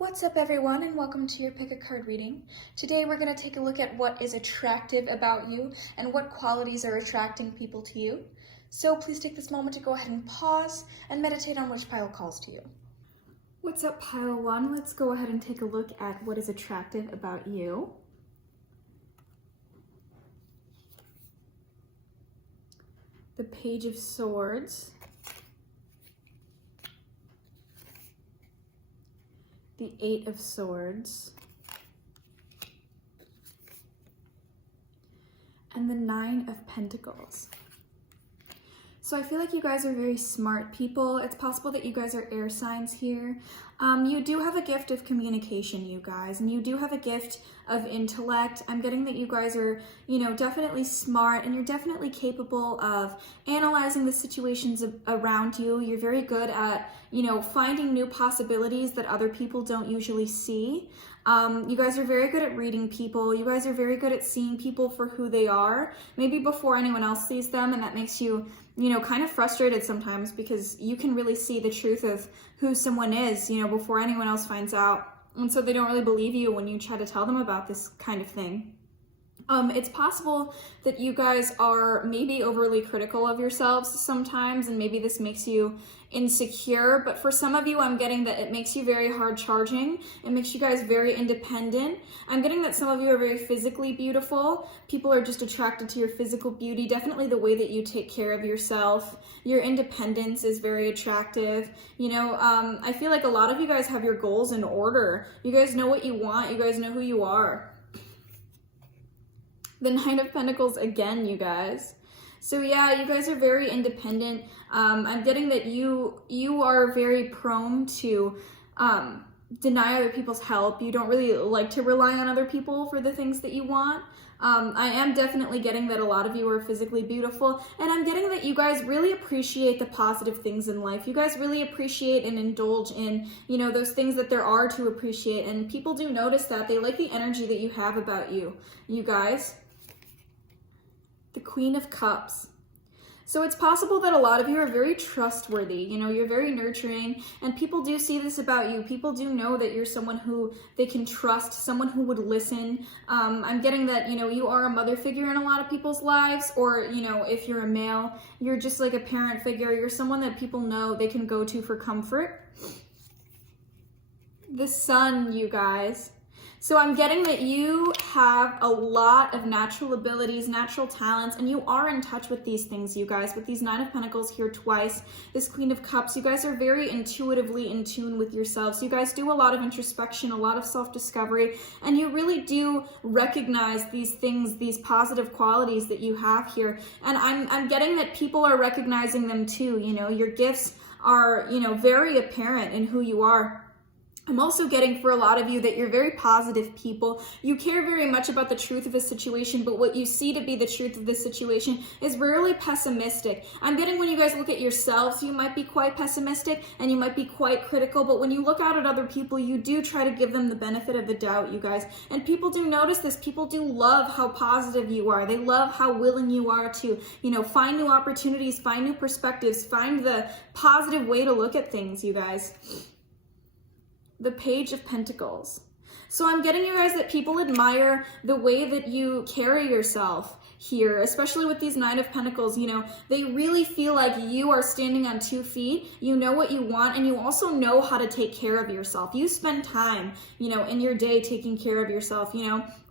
What's up everyone, and welcome to your pick a card reading. Today we're going to take a look at what is attractive about you and what qualities are attracting people to you. So please take this moment to go ahead and pause and meditate on which pile calls to you. What's up pile 1? Let's go ahead and take a look at what is attractive about you. The Page of Swords. The Eight of Swords, and the Nine of Pentacles. So I feel like you guys are very smart people. It's possible that you guys are air signs here. You do have a gift of communication, you guys, and you do have a gift of intellect. I'm getting that you guys are, definitely smart, and you're definitely capable of analyzing the situations around you. You're very good at, finding new possibilities that other people don't usually see. You guys are very good at reading people. You guys are very good at seeing people for who they are, maybe before anyone else sees them, and that makes you, kind of frustrated sometimes because you can really see the truth of who someone is, before anyone else finds out. And so they don't really believe you when you try to tell them about this kind of thing. It's possible that you guys are maybe overly critical of yourselves sometimes, and maybe this makes you insecure, but for some of you, I'm getting that it makes you very hard charging. It makes you guys very independent. I'm getting that some of you are very physically beautiful. People are just attracted to your physical beauty, definitely the way that you take care of yourself. Your independence is very attractive. I feel like a lot of you guys have your goals in order. You guys know what you want. You guys know who you are. The Nine of Pentacles again, you guys. So yeah, you guys are very independent. I'm getting that you are very prone to deny other people's help. You don't really like to rely on other people for the things that you want. I am definitely getting that a lot of you are physically beautiful, and I'm getting that you guys really appreciate the positive things in life. You guys really appreciate and indulge in, those things that there are to appreciate, and people do notice that. They like the energy that you have about you guys. The Queen of Cups. So it's possible that a lot of you are very trustworthy. You're very nurturing, and people do see this about you. People do know that you're someone who they can trust, someone who would listen. I'm getting that, you are a mother figure in a lot of people's lives, or, if you're a male, you're just like a parent figure. You're someone that people know they can go to for comfort. The Sun, you guys. So I'm getting that you have a lot of natural abilities, natural talents, and you are in touch with these things, you guys. With these Nine of Pentacles here twice, this Queen of Cups, you guys are very intuitively in tune with yourselves. You guys do a lot of introspection, a lot of self-discovery, and you really do recognize these things, these positive qualities that you have here. And I'm getting that people are recognizing them too. Your gifts are, very apparent in who you are. I'm also getting for a lot of you that you're very positive people. You care very much about the truth of a situation, but what you see to be the truth of the situation is really pessimistic. I'm getting when you guys look at yourselves, you might be quite pessimistic and you might be quite critical, but when you look out at other people, you do try to give them the benefit of the doubt, you guys. And people do notice this. People do love how positive you are. They love how willing you are to, find new opportunities, find new perspectives, find the positive way to look at things, you guys. The Page of Pentacles. So I'm getting you guys that people admire the way that you carry yourself here, especially with these Nine of Pentacles. They really feel like you are standing on 2 feet. You know what you want, and you also know how to take care of yourself. You spend time, in your day taking care of yourself,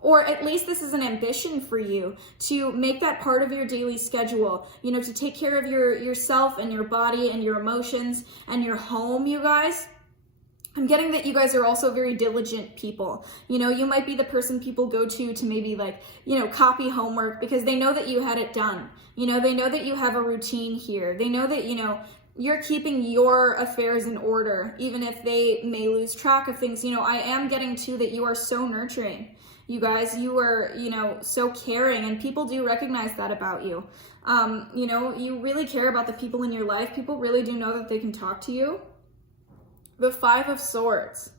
or at least this is an ambition for you to make that part of your daily schedule, to take care of yourself and your body and your emotions and your home, you guys. I'm getting that you guys are also very diligent people. You might be the person people go to maybe copy homework because they know that you had it done. They know that you have a routine here. They know that, you're keeping your affairs in order, even if they may lose track of things. I am getting too that you are so nurturing. You guys, you are, so caring, and people do recognize that about you. You really care about the people in your life. People really do know that they can talk to you. The Five of Swords.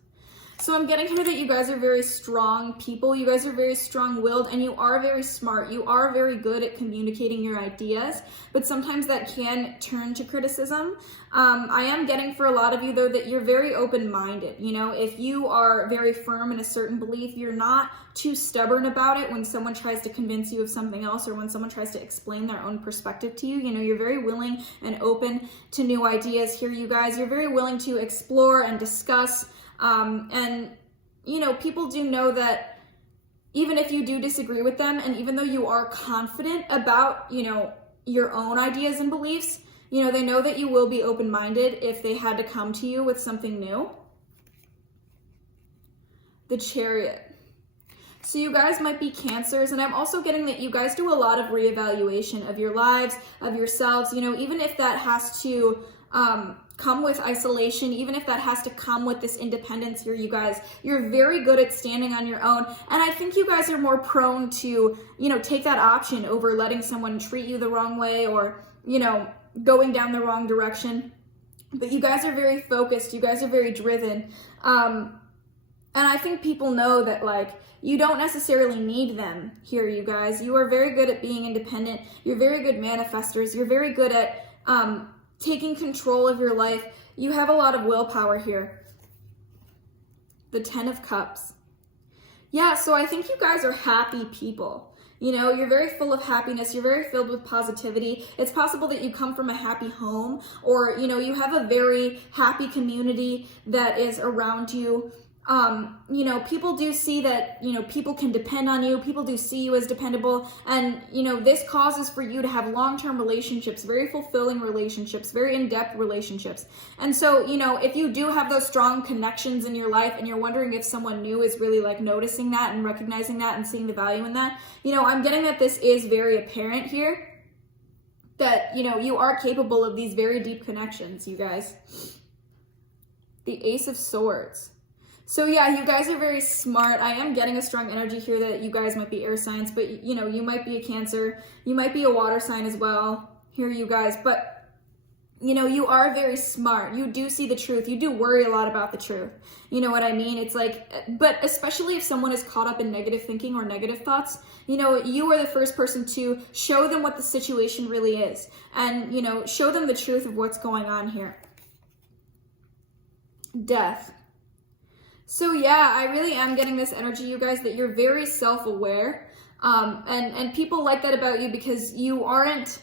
So I'm getting here that you guys are very strong people. You guys are very strong-willed, and you are very smart. You are very good at communicating your ideas, but sometimes that can turn to criticism. I am getting for a lot of you, though, that you're very open-minded. You know, if you are very firm in a certain belief, you're not too stubborn about it when someone tries to convince you of something else, or when someone tries to explain their own perspective to you. You know, you're very willing and open to new ideas here, you guys. You're very willing to explore and discuss. And, you know, people do know that even if you do disagree with them, and even though you are confident about, you know, your own ideas and beliefs, you know, they know that you will be open-minded if they had to come to you with something new. The Chariot. So you guys might be Cancers, and I'm also getting that you guys do a lot of reevaluation of your lives, of yourselves, you know, even if that has to, come with isolation, even if that has to come with this independence here, you guys, you're very good at standing on your own. And I think you guys are more prone to, you know, take that option over letting someone treat you the wrong way, or, you know, going down the wrong direction. But you guys are very focused. You guys are very driven. And I think people know that, like, you don't necessarily need them here, you guys. You are very good at being independent. You're very good manifestors. You're very good at, taking control of your life. You have a lot of willpower here. The Ten of Cups. Yeah, so I think you guys are happy people. You know, you're very full of happiness. You're very filled with positivity. It's possible that you come from a happy home, or, you know, you have a very happy community that is around you. You know, people do see that, you know, people can depend on you. People do see you as dependable. And, you know, this causes for you to have long-term relationships, very fulfilling relationships, very in-depth relationships. And so, you know, if you do have those strong connections in your life, and you're wondering if someone new is really, like, noticing that and recognizing that and seeing the value in that, you know, I'm getting that this is very apparent here, that, you know, you are capable of these very deep connections, you guys. The Ace of Swords. So yeah, you guys are very smart. I am getting a strong energy here that you guys might be air signs, but, you know, you might be a Cancer. You might be a water sign as well here, you guys. But, you know, you are very smart. You do see the truth. You do worry a lot about the truth. You know what I mean? It's like, but especially if someone is caught up in negative thinking or negative thoughts, you know, you are the first person to show them what the situation really is, and, you know, show them the truth of what's going on here. Death. So yeah, I really am getting this energy, you guys, that you're very self-aware, and people like that about you, because you aren't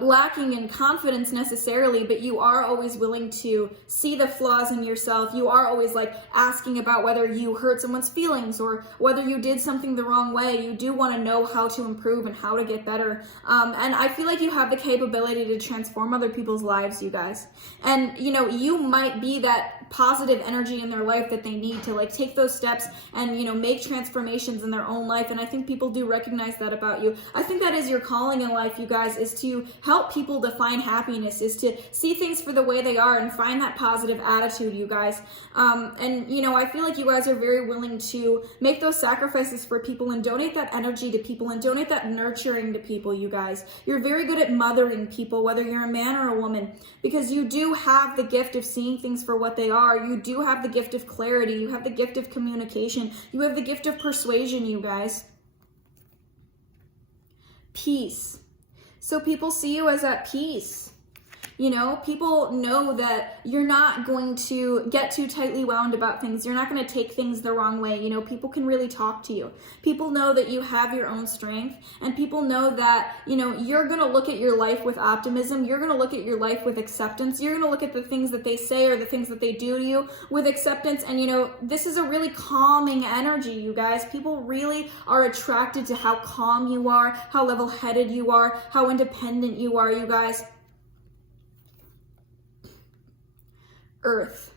lacking in confidence necessarily, but you are always willing to see the flaws in yourself. You are always, like, asking about whether you hurt someone's feelings or whether you did something the wrong way. You do want to know how to improve and how to get better. And I feel like you have the capability to transform other people's lives, you guys. And, you know, you might be that positive energy in their life that they need to, like, take those steps and, you know, make transformations in their own life. And I think people do recognize that about you. I think that is your calling in life, you guys, is to help people to find happiness, is to see things for the way they are and find that positive attitude, you guys. And, you know, I feel like you guys are very willing to make those sacrifices for people and donate that energy to people and donate that nurturing to people, you guys. You're very good at mothering people, whether you're a man or a woman, because you do have the gift of seeing things for what they are. You do have the gift of clarity. You have the gift of communication. You have the gift of persuasion, you guys. Peace. So people see you as at peace. You know, people know that you're not going to get too tightly wound about things. You're not going to take things the wrong way. You know, people can really talk to you. People know that you have your own strength, and people know that, you know, you're going to look at your life with optimism. You're going to look at your life with acceptance. You're going to look at the things that they say or the things that they do to you with acceptance. And, you know, this is a really calming energy, you guys. People really are attracted to how calm you are, how level-headed you are, how independent you are, you guys. Earth.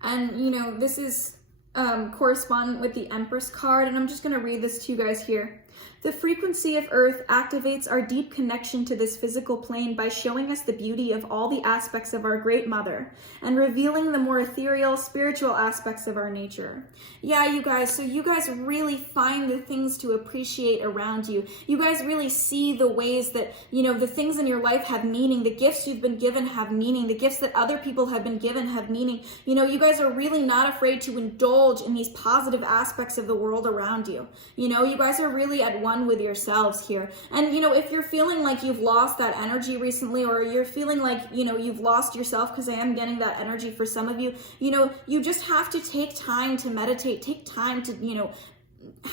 And, you know, this is correspondent with the Empress card, and I'm just going to read this to you guys here. The frequency of Earth activates our deep connection to this physical plane by showing us the beauty of all the aspects of our Great Mother and revealing the more ethereal, spiritual aspects of our nature. Yeah, you guys, so you guys really find the things to appreciate around you. You guys really see the ways that, the things in your life have meaning. The gifts you've been given have meaning. The gifts that other people have been given have meaning. You guys are really not afraid to indulge in these positive aspects of the world around you. You guys are really at one with yourselves here. And if you're feeling like you've lost that energy recently, or you're feeling like you've lost yourself, because I am getting that energy for some of you, you just have to take time to meditate, take time to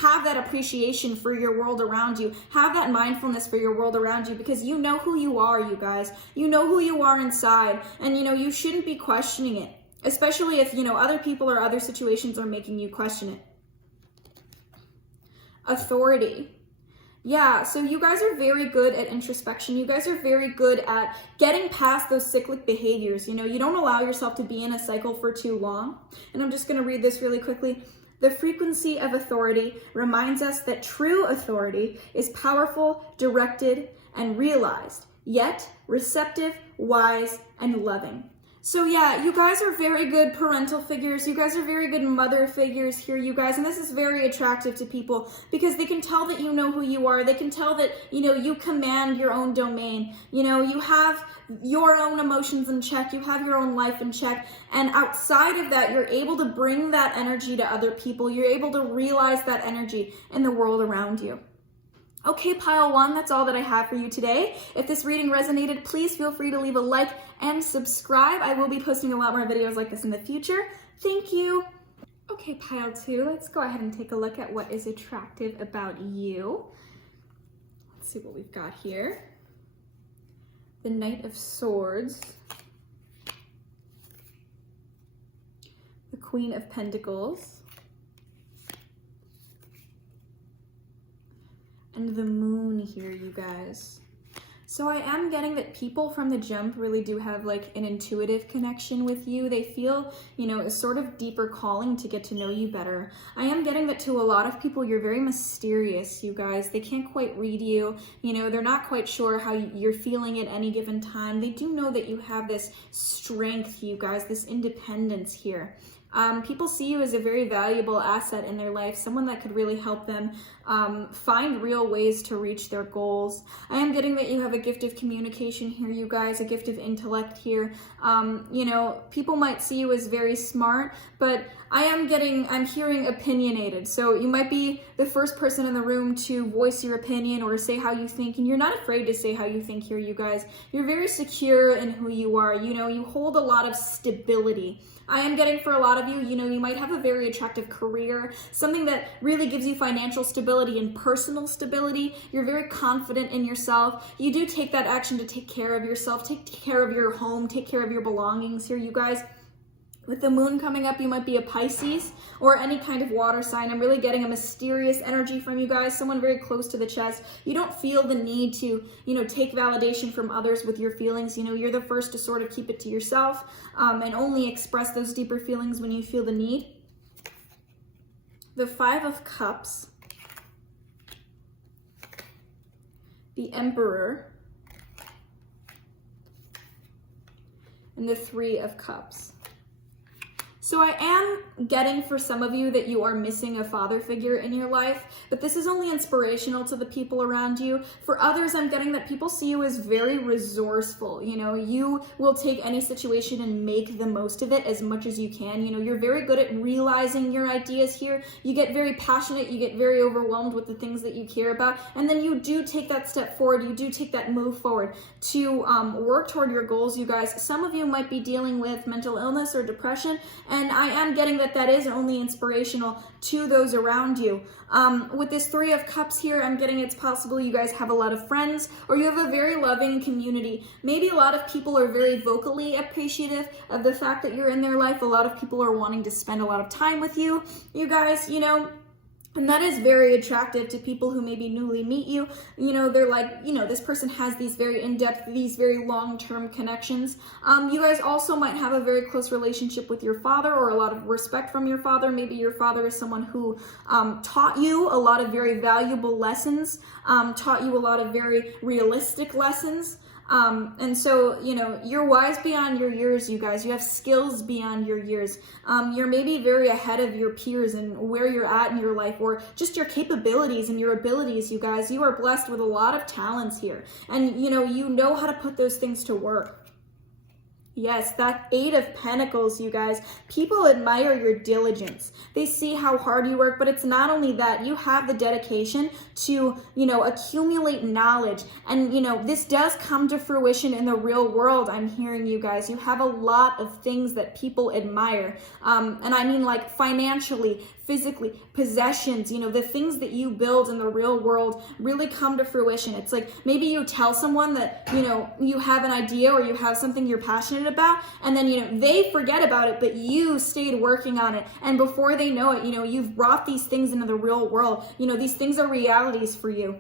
have that appreciation for your world around you, have that mindfulness for your world around you, because you know who you are, you guys. You know who you are inside, and you shouldn't be questioning it, especially if other people or other situations are making you question it. Authority. Yeah, so you guys are very good at introspection. You guys are very good at getting past those cyclic behaviors. You don't allow yourself to be in a cycle for too long. And I'm just going to read this really quickly. The frequency of authority reminds us that true authority is powerful, directed, and realized, yet receptive, wise, and loving. So yeah, you guys are very good parental figures. You guys are very good mother figures here, you guys. And this is very attractive to people because they can tell that you know who you are. They can tell that, you command your own domain. You have your own emotions in check. You have your own life in check. And outside of that, you're able to bring that energy to other people. You're able to realize that energy in the world around you. Okay, pile one, that's all that I have for you today. If this reading resonated, please feel free to leave a like and subscribe. I will be posting a lot more videos like this in the future. Thank you. Okay, pile two, let's go ahead and take a look at what is attractive about you. Let's see what we've got here. The Knight of Swords. The Queen of Pentacles. And the Moon here, you guys. So I am getting that people from the jump really do have like an intuitive connection with you. They feel, a sort of deeper calling to get to know you better. I am getting that to a lot of people, you're very mysterious, you guys. They can't quite read you. They're not quite sure how you're feeling at any given time. They do know that you have this strength, you guys, this independence here. People see you as a very valuable asset in their life, someone that could really help them find real ways to reach their goals. I am getting that you have a gift of communication here, you guys, a gift of intellect here. People might see you as very smart, but I'm hearing opinionated. So you might be the first person in the room to voice your opinion or say how you think, and you're not afraid to say how you think here, you guys. You're very secure in who you are. You hold a lot of stability. I am getting for a lot of you, you might have a very attractive career, something that really gives you financial stability and personal stability. You're very confident in yourself. You do take that action to take care of yourself, take care of your home, take care of your belongings here, you guys. With the Moon coming up, you might be a Pisces or any kind of water sign. I'm really getting a mysterious energy from you guys, someone very close to the chest. You don't feel the need to, take validation from others with your feelings. You're the first to sort of keep it to yourself and only express those deeper feelings when you feel the need. The Five of Cups, the Emperor, and the Three of Cups. So I am getting for some of you that you are missing a father figure in your life, but this is only inspirational to the people around you. For others, I'm getting that people see you as very resourceful. You will take any situation and make the most of it as much as you can. You're very good at realizing your ideas here. You get very passionate, you get very overwhelmed with the things that you care about, and then you do take that step forward, you do take that move forward to work toward your goals, you guys. Some of you might be dealing with mental illness or depression, and I am getting that is only inspirational to those around you. With this Three of Cups here, I'm getting it's possible you guys have a lot of friends or you have a very loving community. Maybe a lot of people are very vocally appreciative of the fact that you're in their life. A lot of people are wanting to spend a lot of time with you. You guys, And that is very attractive to people who maybe newly meet you. You know, they're like, you know, this person has these very in-depth, these very long-term connections. You guys also might have a very close relationship with your father, or a lot of respect from your father. Maybe your father is someone who taught you a lot of very valuable lessons, taught you a lot of very realistic lessons. And so, you know, you're wise beyond your years, you guys. You have skills beyond your years. You're maybe very ahead of your peers and where you're at in your life, or just your capabilities and your abilities, you guys. You are blessed with a lot of talents here. And, you know how to put those things to work. Yes, that 8 of Pentacles, you guys. People admire your diligence. They see how hard you work, but it's not only that. You have the dedication to, you know, accumulate knowledge. And, you know, this does come to fruition in the real world, I'm hearing, you guys. You have a lot of things that people admire. And I mean, like, financially, physically, possessions, you know, the things that you build in the real world really come to fruition. It's like maybe you tell someone that, you know, you have an idea or you have something you're passionate about, and then, you know, they forget about it, but you stayed working on it. And before they know it, you know, you've brought these things into the real world. You know, these things are realities for you.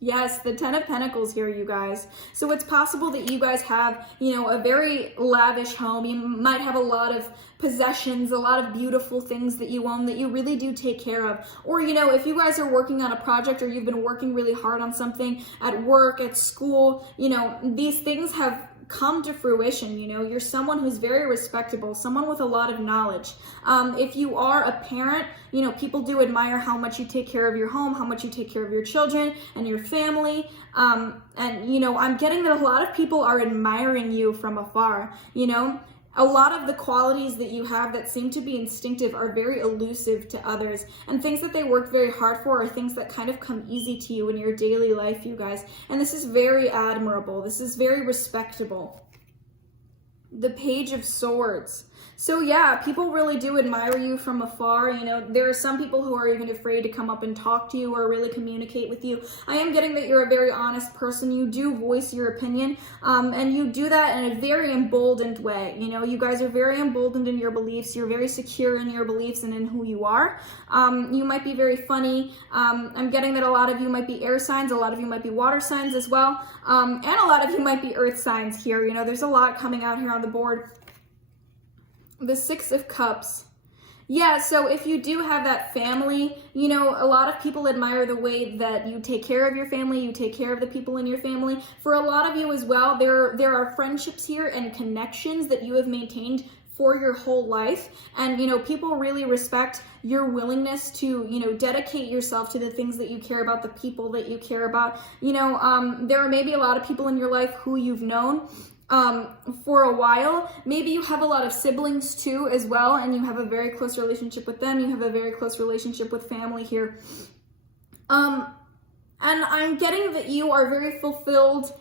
Yes, the 10 of Pentacles here, you guys. So it's possible that you guys have, you know, a very lavish home. You might have a lot of possessions, a lot of beautiful things that you own that you really do take care of. Or, you know, if you guys are working on a project, or you've been working really hard on something at work, at school, you know, these things have come to fruition. You know, you're someone who's very respectable, someone with a lot of knowledge. If you are a parent, you know, people do admire how much you take care of your home, how much you take care of your children and your family. And, you know, I'm getting that a lot of people are admiring you from afar. You know, a lot of the qualities that you have that seem to be instinctive are very elusive to others, and things that they work very hard for are things that kind of come easy to you in your daily life, you guys. And this is very admirable. This is very respectable. The Page of Swords. So yeah, people really do admire you from afar. You know, there are some people who are even afraid to come up and talk to you or really communicate with you. I am getting that you're a very honest person. You do voice your opinion, and you do that in a very emboldened way. You know, you guys are very emboldened in your beliefs. You're very secure in your beliefs and in who you are. You might be very funny. I'm getting that a lot of you might be air signs. A lot of you might be water signs as well. And a lot of you might be earth signs here. You know, there's a lot coming out here on the board. The 6 of Cups. Yeah, so if you do have that family, you know, a lot of people admire the way that you take care of your family, you take care of the people in your family. For a lot of you as well, there are friendships here and connections that you have maintained for your whole life. And, you know, people really respect your willingness to, you know, dedicate yourself to the things that you care about, the people that you care about. You know, there are maybe a lot of people in your life who you've known for a while. Maybe you have a lot of siblings too as well, and you have a very close relationship with them. You have a very close relationship with family here. And I'm getting that you are very fulfilled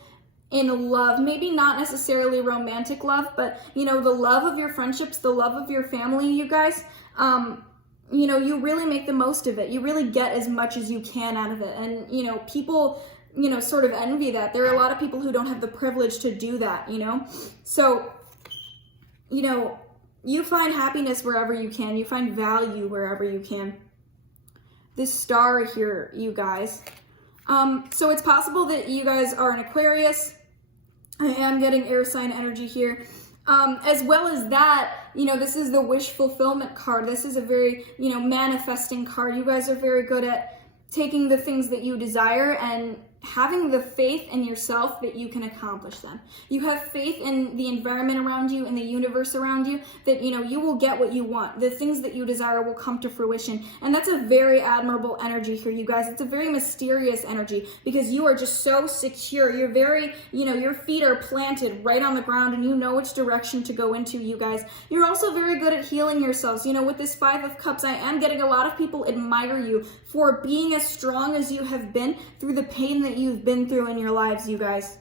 in love, maybe not necessarily romantic love, but, you know, the love of your friendships, the love of your family, you guys. You know, you really make the most of it. You really get as much as you can out of it. And, you know, people, you know, sort of envy that. There are a lot of people who don't have the privilege to do that, you know? So, you know, you find happiness wherever you can. You find value wherever you can. This Star here, you guys. So it's possible that you guys are an Aquarius. I am getting air sign energy here. As well as that, you know, this is the wish fulfillment card. This is a very, you know, manifesting card. You guys are very good at taking the things that you desire and having the faith in yourself that you can accomplish them. You have faith in the environment around you, in the universe around you, that, you know, you will get what you want. The things that you desire will come to fruition. And that's a very admirable energy here, you guys. It's a very mysterious energy because you are just so secure. You're very, you know, your feet are planted right on the ground and you know which direction to go into, you guys. You're also very good at healing yourselves. You know, with this 5 of Cups, I am getting a lot of people admire you for being as strong as you have been through the pain that you've been through in your lives, you guys.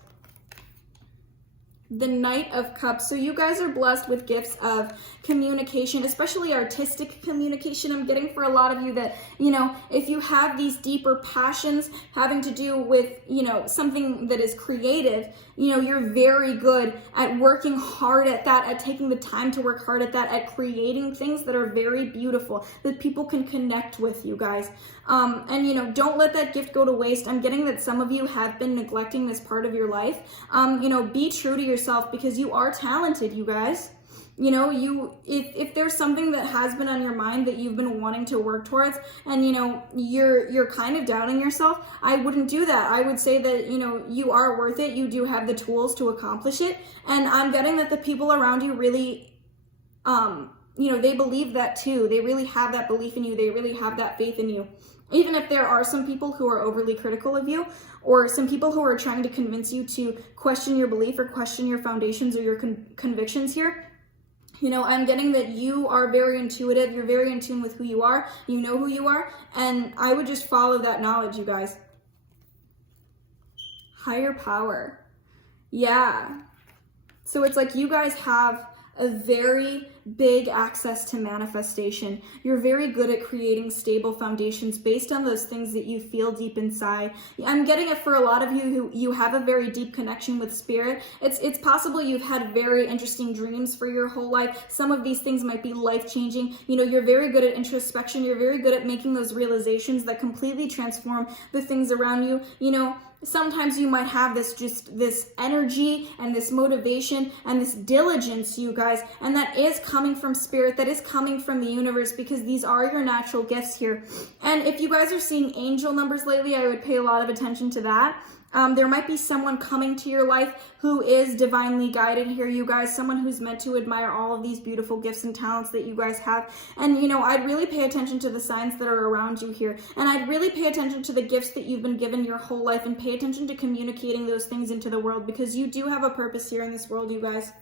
the Knight of Cups. So you guys are blessed with gifts of communication, especially artistic communication. I'm getting for a lot of you that, you know, if you have these deeper passions having to do with, you know, something that is creative, you know, you're very good at working hard at that, at taking the time to work hard at that, at creating things that are very beautiful, that people can connect with, you guys. And, you know, don't let that gift go to waste. I'm getting that some of you have been neglecting this part of your life. You know, be true to yourself, because you are talented, you guys. You know, if there's something that has been on your mind that you've been wanting to work towards, and, you know, you're kind of doubting yourself, I wouldn't do that. I would say that, you know, you are worth it. You do have the tools to accomplish it. And I'm getting that the people around you really, you know, they believe that too. They really have that belief in you. They really have that faith in you. Even if there are some people who are overly critical of you, or some people who are trying to convince you to question your belief or question your foundations or your convictions here, you know, I'm getting that you are very intuitive. You're very in tune with who you are. You know who you are. And I would just follow that knowledge, you guys. Higher power. Yeah. So it's like you guys have a very big access to manifestation. You're very good at creating stable foundations based on those things that you feel deep inside. I'm getting it for a lot of you who you have a very deep connection with spirit. It's possible you've had very interesting dreams for your whole life. Some of these things might be life-changing. You know, you're very good at introspection. You're very good at making those realizations that completely transform the things around you. You know, sometimes you might have this energy and this motivation and this diligence, you guys, and that is coming from spirit, that is coming from the universe, because these are your natural gifts here. And if you guys are seeing angel numbers lately, I would pay a lot of attention to that. There might be someone coming to your life who is divinely guided here, you guys, someone who's meant to admire all of these beautiful gifts and talents that you guys have. And, you know, I'd really pay attention to the signs that are around you here. And I'd really pay attention to the gifts that you've been given your whole life, and pay attention to communicating those things into the world, because you do have a purpose here in this world, you guys.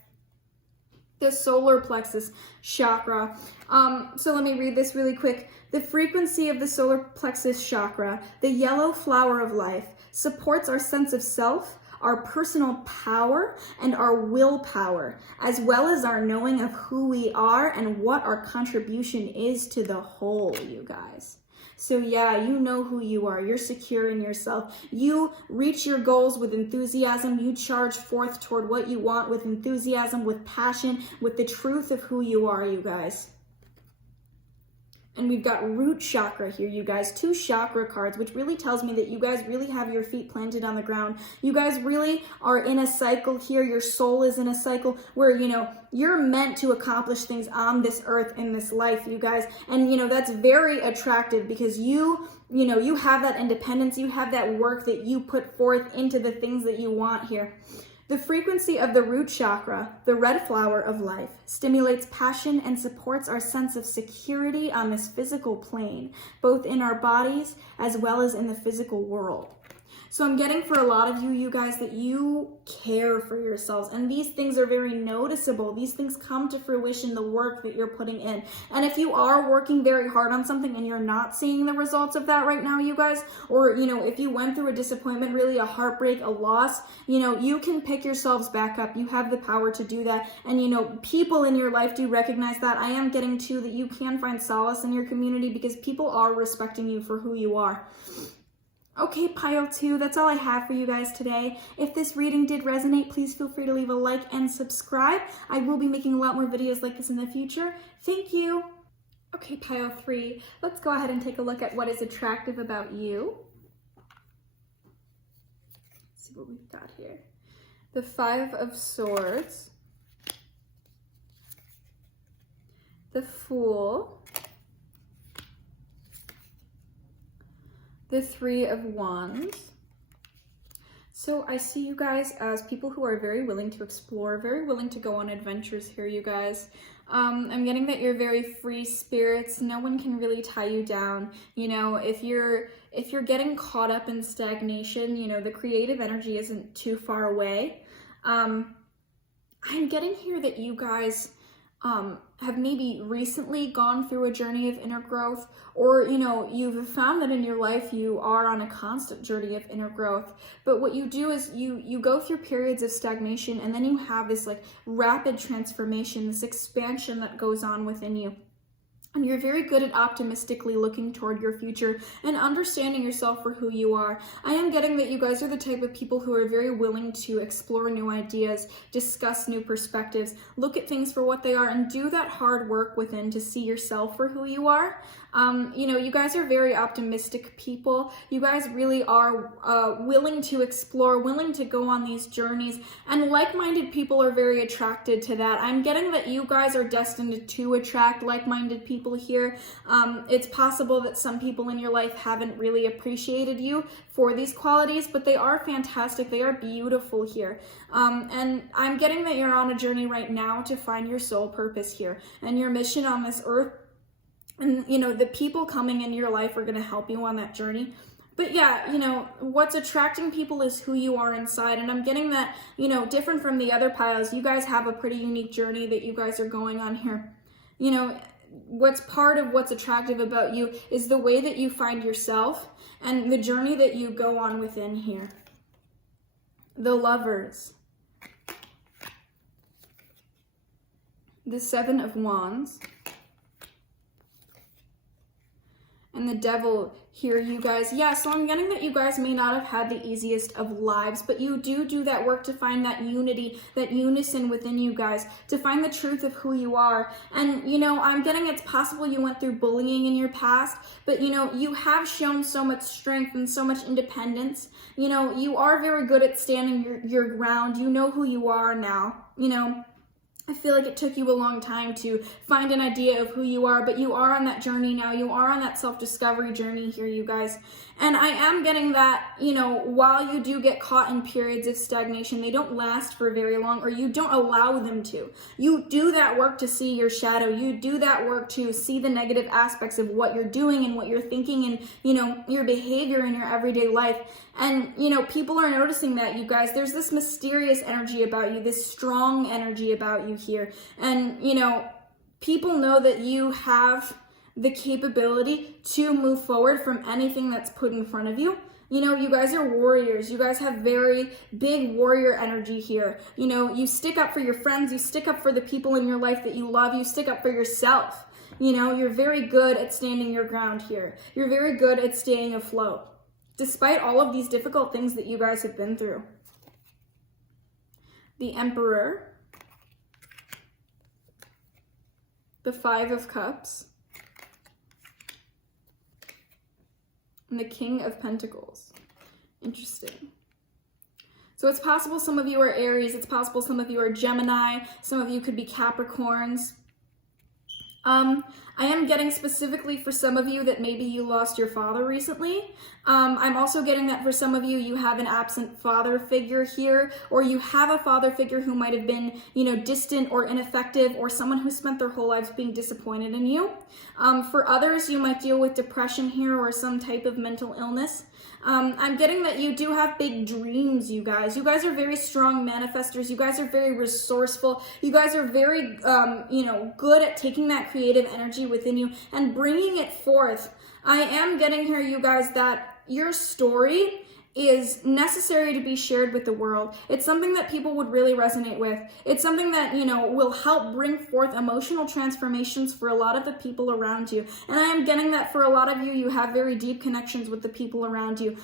The solar plexus chakra. So let me read this really quick. The frequency of the solar plexus chakra, the yellow flower of life, supports our sense of self, our personal power, and our willpower, as well as our knowing of who we are and what our contribution is to the whole, you guys. So yeah, you know who you are. You're secure in yourself. You reach your goals with enthusiasm. You charge forth toward what you want with enthusiasm, with passion, with the truth of who you are, you guys. And we've got root chakra here, you guys, 2 chakra cards, which really tells me that you guys really have your feet planted on the ground. You guys really are in a cycle here. Your soul is in a cycle where, you know, you're meant to accomplish things on this earth in this life, you guys. And, you know, that's very attractive, because you know, you have that independence. You have that work that you put forth into the things that you want here. The frequency of the root chakra, the red flower of life, stimulates passion and supports our sense of security on this physical plane, both in our bodies as well as in the physical world. So I'm getting for a lot of you guys, that you care for yourselves, and these things are very noticeable. These things come to fruition, the work that you're putting in. And if you are working very hard on something and you're not seeing the results of that right now, you guys, or, you know, if you went through a disappointment, really a heartbreak, a loss, you know, you can pick yourselves back up. You have the power to do that. And, you know, people in your life do recognize that. I am getting too that you can find solace in your community, because people are respecting you for who you are. Okay, pile 2, that's all I have for you guys today. If this reading did resonate, please feel free to leave a like and subscribe. I will be making a lot more videos like this in the future. Thank you. Okay, pile 3, let's go ahead and take a look at what is attractive about you. Let's see what we've got here. The 5 of Swords, the Fool, the 3 of Wands. So I see you guys as people who are very willing to explore, very willing to go on adventures here, you guys. I'm getting that you're very free spirits. No one can really tie you down. You know, if you're getting caught up in stagnation, you know, the creative energy isn't too far away. I'm getting here that you guys have maybe recently gone through a journey of inner growth, or, you know, you've found that in your life you are on a constant journey of inner growth. But what you do is you go through periods of stagnation, and then you have this like rapid transformation, this expansion that goes on within you. And you're very good at optimistically looking toward your future and understanding yourself for who you are. I am getting that you guys are the type of people who are very willing to explore new ideas, discuss new perspectives, look at things for what they are, and do that hard work within to see yourself for who you are. You know, you guys are very optimistic people. You guys really are willing to explore, willing to go on these journeys, and like-minded people are very attracted to that. I'm getting that you guys are destined to attract like-minded people here. It's possible that some people in your life haven't really appreciated you for these qualities, but they are fantastic. They are beautiful here. And I'm getting that you're on a journey right now to find your soul purpose here and your mission on this earth. And, you know, the people coming in your life are going to help you on that journey. But yeah, you know, what's attracting people is who you are inside. And I'm getting that, you know, different from the other piles, you guys have a pretty unique journey that you guys are going on here. You know, what's part of what's attractive about you is the way that you find yourself and the journey that you go on within here. The Lovers. The Seven of Wands. And the Devil here, you guys. Yeah, so I'm getting that you guys may not have had the easiest of lives, but you do that work to find that unity, that unison within you guys, to find the truth of who you are. And, you know, I'm getting it's possible you went through bullying in your past, but, you know, you have shown so much strength and so much independence. You know, you are very good at standing your ground. You know who you are now, you know. I feel like it took you a long time to find an idea of who you are, but you are on that journey now. You are on that self-discovery journey here, you guys. And I am getting that, you know, while you do get caught in periods of stagnation, they don't last for very long, or you don't allow them to. You do that work to see your shadow. You do that work to see the negative aspects of what you're doing and what you're thinking and, you know, your behavior in your everyday life. And, you know, people are noticing that, you guys. There's this mysterious energy about you, this strong energy about you here. And, you know, people know that you have the capability to move forward from anything that's put in front of you. You know, you guys are warriors. You guys have very big warrior energy here. You know, you stick up for your friends. You stick up for the people in your life that you love. You stick up for yourself. You know, you're very good at standing your ground here. You're very good at staying afloat, despite all of these difficult things that you guys have been through. The Emperor. The Five of Cups. And the King of Pentacles. Interesting. So it's possible some of you are Aries. It's possible some of you are Gemini. Some of you could be Capricorns. I am getting specifically for some of you that maybe you lost your father recently. I'm also getting that for some of you, you have an absent father figure here, or you have a father figure who might have been, you know, distant or ineffective, or someone who spent their whole lives being disappointed in you. For others, you might deal with depression here or some type of mental illness. I'm getting that you do have big dreams, you guys. You guys are very strong manifestors. You guys are very resourceful. You guys are very, you know, good at taking that creative energy within you and bringing it forth. I am getting here, you guys, that your story is necessary to be shared with the world. It's something that people would really resonate with. It's something that, you know, will help bring forth emotional transformations for a lot of the people around you. And I am getting that for a lot of you, you have very deep connections with the people around you.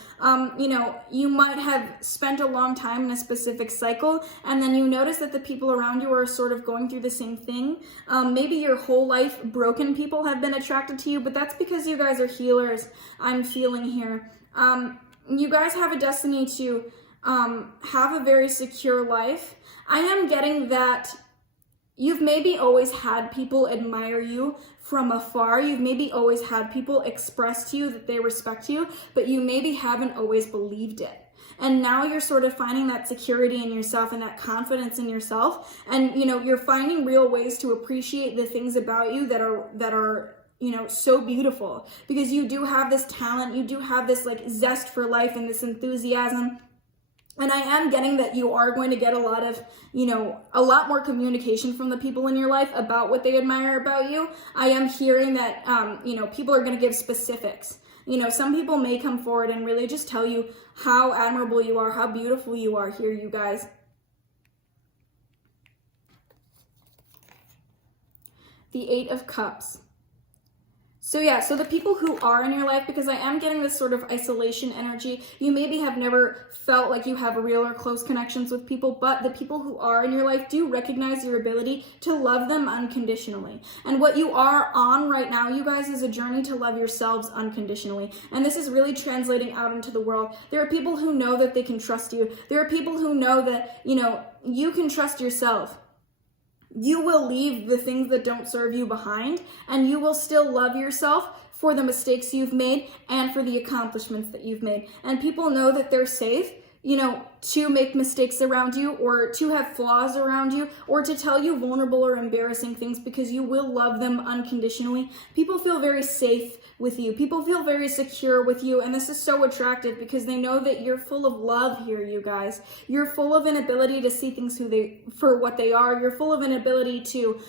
You know, you might have spent a long time in a specific cycle, and then you notice that the people around you are sort of going through the same thing. Maybe your whole life broken people have been attracted to you, but that's because you guys are healers, I'm feeling here. You guys have a destiny to have a very secure life. I am getting that you've maybe always had people admire you from afar. You've maybe always had people express to you that they respect you, but you maybe haven't always believed it. And now you're sort of finding that security in yourself and that confidence in yourself. And, you know, you're finding real ways to appreciate the things about you that are you know, so beautiful, because you do have this talent, you do have this like zest for life and this enthusiasm. And I am getting that you are going to get a lot of, a lot more communication from the people in your life about what they admire about you. I am hearing that, people are going to give specifics. Some people may come forward and really just tell you how admirable you are, how beautiful you are here, you guys. The 8 of Cups. So the people who are in your life, because I am getting this sort of isolation energy, you maybe have never felt like you have real or close connections with people, but the people who are in your life do recognize your ability to love them unconditionally. And what you are on right now, you guys, is a journey to love yourselves unconditionally. And this is really translating out into the world. There are people who know that they can trust you. There are people who know that, you can trust yourself. You will leave the things that don't serve you behind, and you will still love yourself for the mistakes you've made and for the accomplishments that you've made. And people know that they're safe, to make mistakes around you, or to have flaws around you, or to tell you vulnerable or embarrassing things, because you will love them unconditionally. People feel very safe with you. People feel very secure with you, and this is so attractive because they know that you're full of love here, you guys. You're full of an ability to see things for what they are. You're full of an ability to,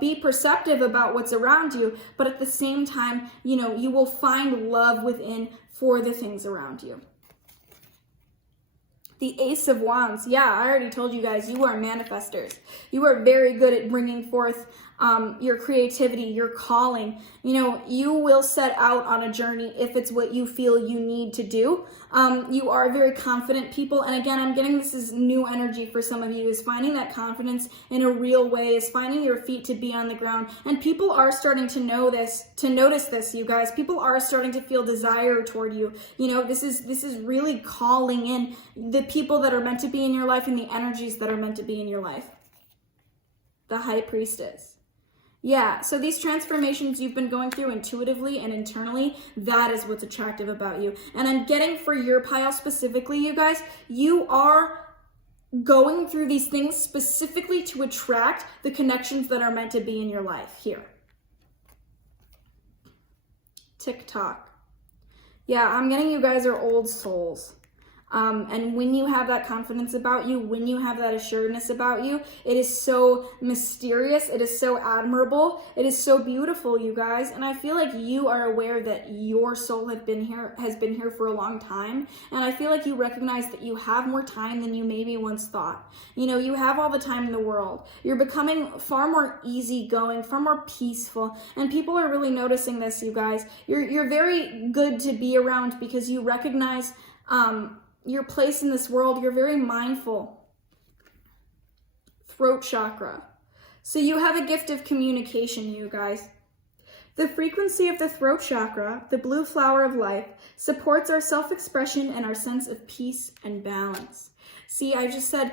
be perceptive about what's around you, but at the same time, you will find love within for the things around you. The Ace of Wands. Yeah, I already told you guys, you are manifestors. You are very good at bringing forth your creativity, your calling. You will set out on a journey if it's what you feel you need to do. You are very confident people. And again, I'm getting this is new energy for some of you, is finding that confidence in a real way, is finding your feet to be on the ground. And people are starting to notice this, you guys. People are starting to feel desire toward you. This is really calling in the people that are meant to be in your life and the energies that are meant to be in your life. The High Priestess. Yeah, so these transformations you've been going through intuitively and internally, that is what's attractive about you. And I'm getting for your pile specifically, you guys, you are going through these things specifically to attract the connections that are meant to be in your life here. TikTok. Yeah, I'm getting you guys are old souls. And when you have that confidence about you, when you have that assuredness about you, it is so mysterious. It is so admirable. It is so beautiful, you guys. And I feel like you are aware that your soul has been here for a long time. And I feel like you recognize that you have more time than you maybe once thought. You have all the time in the world. You're becoming far more easygoing, far more peaceful. And people are really noticing this, you guys. You're very good to be around because you recognize, your place in this world. You're very mindful. Throat chakra. So you have a gift of communication, you guys. The frequency of the throat chakra, the blue flower of life, supports our self-expression and our sense of peace and balance. See, I just said,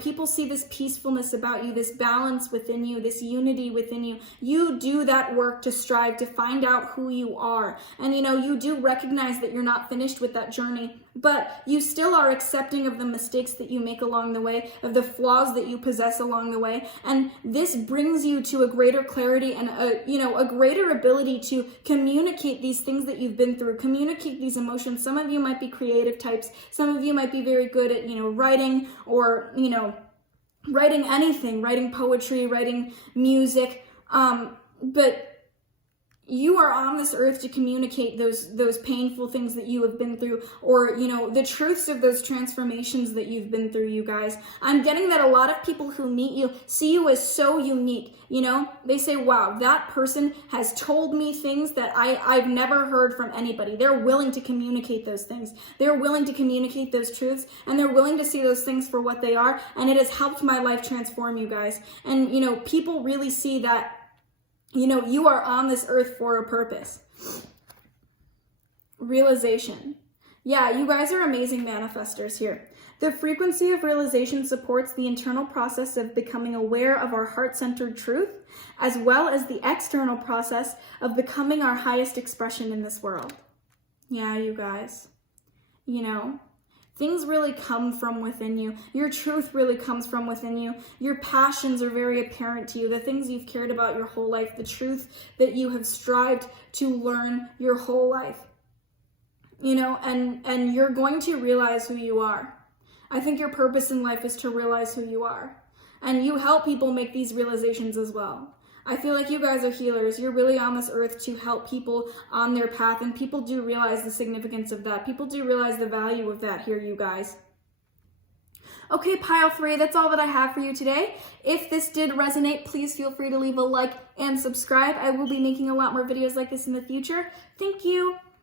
people see this peacefulness about you, this balance within you, this unity within you. You do that work to strive to find out who you are. And, you do recognize that you're not finished with that journey, but you still are accepting of the mistakes that you make along the way, of the flaws that you possess along the way. And this brings you to a greater clarity and a greater ability to communicate these things that you've been through, communicate these emotions. Some of you might be creative types. Some of you might be very good at, writing or, writing anything, writing poetry, writing music. But you are on this earth to communicate those painful things that you have been through, or, the truths of those transformations that you've been through, you guys. I'm getting that a lot of people who meet you see you as so unique. They say, wow, that person has told me things that I've never heard from anybody. They're willing to communicate those things. They're willing to communicate those truths, and they're willing to see those things for what they are. And it has helped my life transform, you guys. And, people really see that you are on this earth for a purpose. Realization. Yeah, you guys are amazing manifestors here. The frequency of realization supports the internal process of becoming aware of our heart-centered truth, as well as the external process of becoming our highest expression in this world. Yeah, you guys. Things really come from within you. Your truth really comes from within you. Your passions are very apparent to you. The things you've cared about your whole life, the truth that you have strived to learn your whole life. And you're going to realize who you are. I think your purpose in life is to realize who you are. And you help people make these realizations as well. I feel like you guys are healers. You're really on this earth to help people on their path, and people do realize the significance of that. People do realize the value of that here, you guys. Okay, pile 3, that's all that I have for you today. If this did resonate, please feel free to leave a like and subscribe. I will be making a lot more videos like this in the future. Thank you.